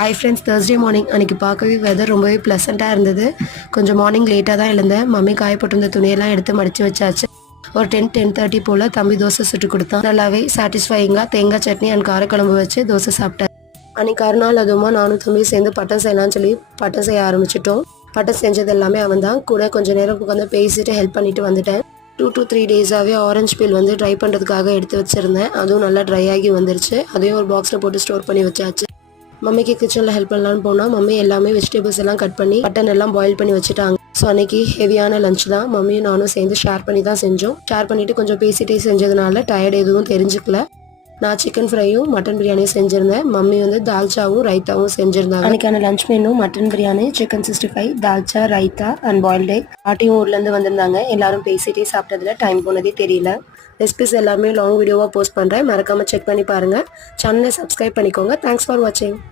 Hi friends, Thursday morning அன்றைக்கி பார்க்கவே weather ரொம்பவே ப்ளசண்ட்டாக இருந்தது. கொஞ்சம் மார்னிங் லேட்டாக தான் எழுந்தேன். மம்மி காயப்பட்டிருந்த துணியெல்லாம் எடுத்து மடித்து வச்சாச்சு. ஒரு 10-10:30 போல் தம்பி தோசை சுட்டு கொடுத்தான். நல்லாவே சாட்டிஸ்ஃபையிங்காக தேங்காய் சட்னி அண்ட் காரக்குழம்பு வச்சு தோசை சாப்பிட்டேன். அன்றைக்கி கருநாள் அதுவுமா நானும் தம்பி சேர்ந்து பட்டம் செய்யலாம்னு சொல்லி பட்டம் செய்ய ஆரம்பிச்சிட்டோம். பட்டம் செஞ்சது எல்லாமே அவன் தான். கூட கொஞ்சம் நேரம் உட்காந்து பேசிட்டு ஹெல்ப் பண்ணிட்டு வந்துட்டேன். 2 to 3 டேஸாகவே ஆரஞ்சு பீல் வந்து ட்ரை பண்ணுறதுக்காக எடுத்து வச்சுருந்தேன். அதுவும் நல்லா ட்ரை ஆகி வந்துருச்சு. அதையும் ஒரு பாக்ஸில் போட்டு ஸ்டோர் பண்ணி வச்சாச்சு. மம்மிக்கு கிச்சனில் ஹெல்ப் பண்ணலான்னு போனால் மம்மி எல்லாமே வெஜிடபிள்ஸ் எல்லாம் கட் பண்ணி பட்டன் எல்லாம் பாயில் பண்ணி வச்சுட்டாங்க. ஸோ அன்றைக்கி ஹெவியான லஞ்ச் தான். மம்மியும் நானும் சேர்ந்து ஷேர் பண்ணி தான் செஞ்சோம். ஷேர் பண்ணிவிட்டு கொஞ்சம் பேசிட்டே செஞ்சதுனால டயர்ட் எதுவும் தெரிஞ்சுக்கல. நான் சிக்கன் ஃப்ரையும் மட்டன் பிரியாணியும் செஞ்சுருந்தேன். மம்மி வந்து தால்ச்சாவும் ரைத்தாவும் செஞ்சுருந்தாங்க. அன்றைக்கான lunch menu mutton biryani, chicken 65, dalcha, raita and boiled egg. பாட்டியும் ஊர்லேருந்து வந்திருந்தாங்க. எல்லாரும் பேசிட்டே சாப்பிட்டதுல டைம் போனதே தெரியல. ரெசிபிஸ் எல்லாமே லாங் வீடியோவாக போஸ்ட் பண்ணுறேன். மறக்காமல் செக் பண்ணி பாருங்கள். சேனலை சப்ஸ்கிரைப் பண்ணிக்கோங்க. தேங்க்ஸ் ஃபார் வாட்சிங்.